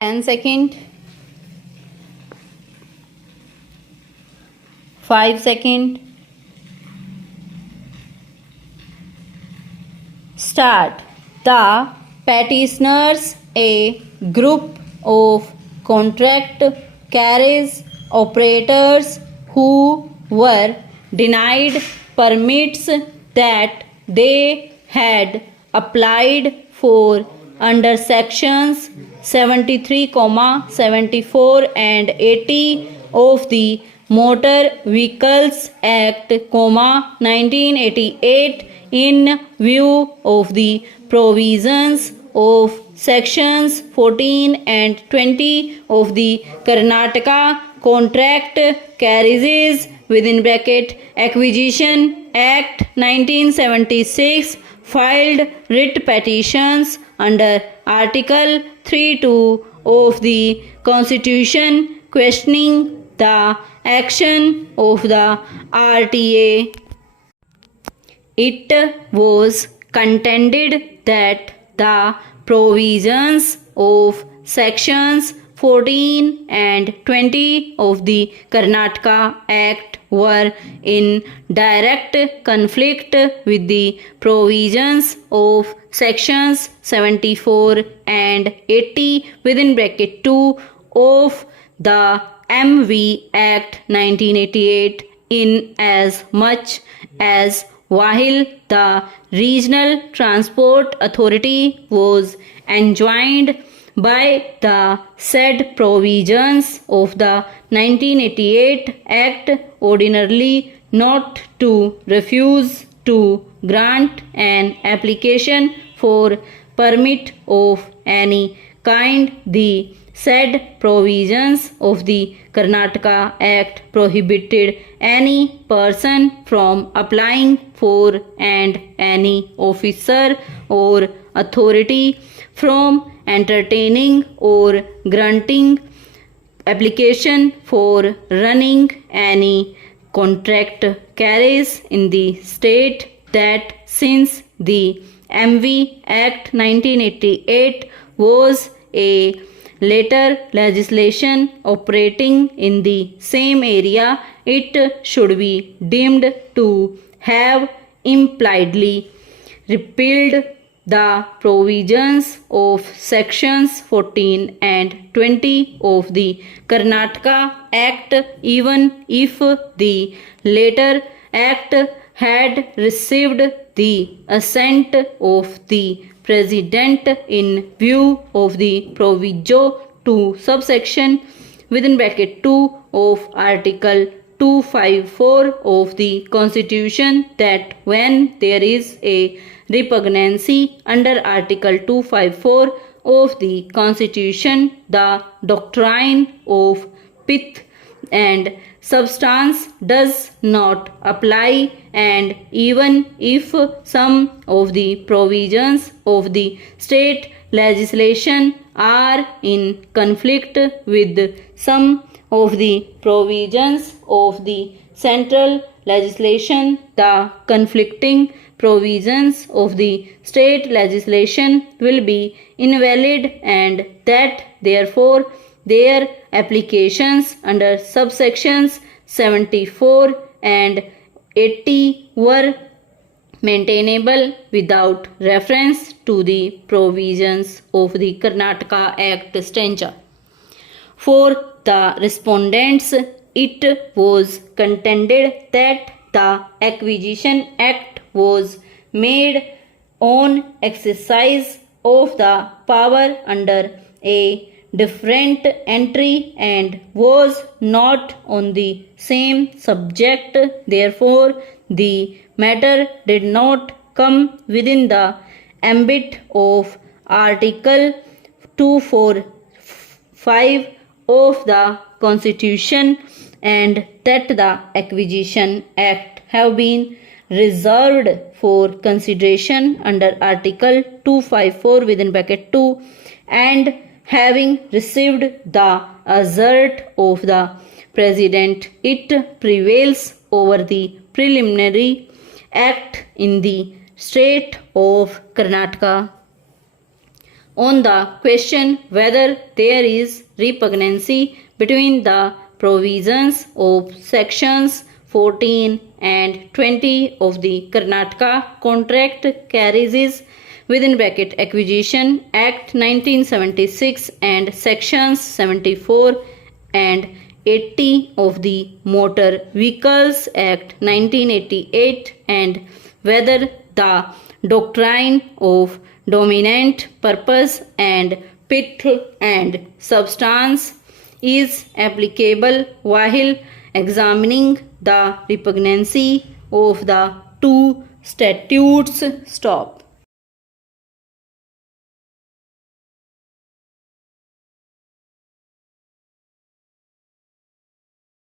10 second, 5 second. Start. The petitioners, a group of contract carriage operators who were denied permits that they had applied for under sections 73, 74 and 80 of the Motor Vehicles Act, 1988 in view of the provisions of sections 14 and 20 of the Karnataka Contract Carriages (Acquisition Act 1976) filed writ petitions under Article 32 of the Constitution questioning the action of the RTA. It was contended that the provisions of sections 14 and 20 of the Karnataka Act were in direct conflict with the provisions of sections 74 and 80 (2) of the MV Act 1988 in as much as while the Regional Transport Authority was enjoined by the said provisions of the 1988 Act ordinarily not to refuse to grant an application for permit of any kind. The said provisions of the Karnataka Act prohibited any person from applying for and any officer or authority from entertaining or granting application for running any contract carriage in the state, that since the MV Act 1988 was a later legislation operating in the same area, it should be deemed to have impliedly repealed the provisions of sections 14 and 20 of the Karnataka Act, even if the later act had received the assent of the President in view of the proviso to subsection (2) of Article 254 of the Constitution that when there is a repugnancy under Article 254 of the Constitution, the doctrine of pith and substance does not apply, and even if some of the provisions of the state legislation are in conflict with some of the provisions of the central legislation, the conflicting provisions of the state legislation will be invalid, and that therefore their applications under subsections 74 and 80 were maintainable without reference to the provisions of the Karnataka Act stanza. For the respondents, it was contended that the Acquisition Act was made on exercise of the power under a different entry and was not on the same subject. Therefore, the matter did not come within the ambit of Article 245 of the Constitution, and that the Acquisition Act have been reserved for consideration under Article 254 and having received the assent of the President, it prevails over the preliminary act in the state of Karnataka. on the question whether there is repugnancy between the provisions of sections 14 and 20 of the Karnataka Contract Carriages within bracket Acquisition Act 1976 and sections 74 and 80 of the Motor Vehicles Act 1988 and whether the doctrine of dominant purpose and pith and substance is applicable while examining the repugnancy of the two statutes. Stop.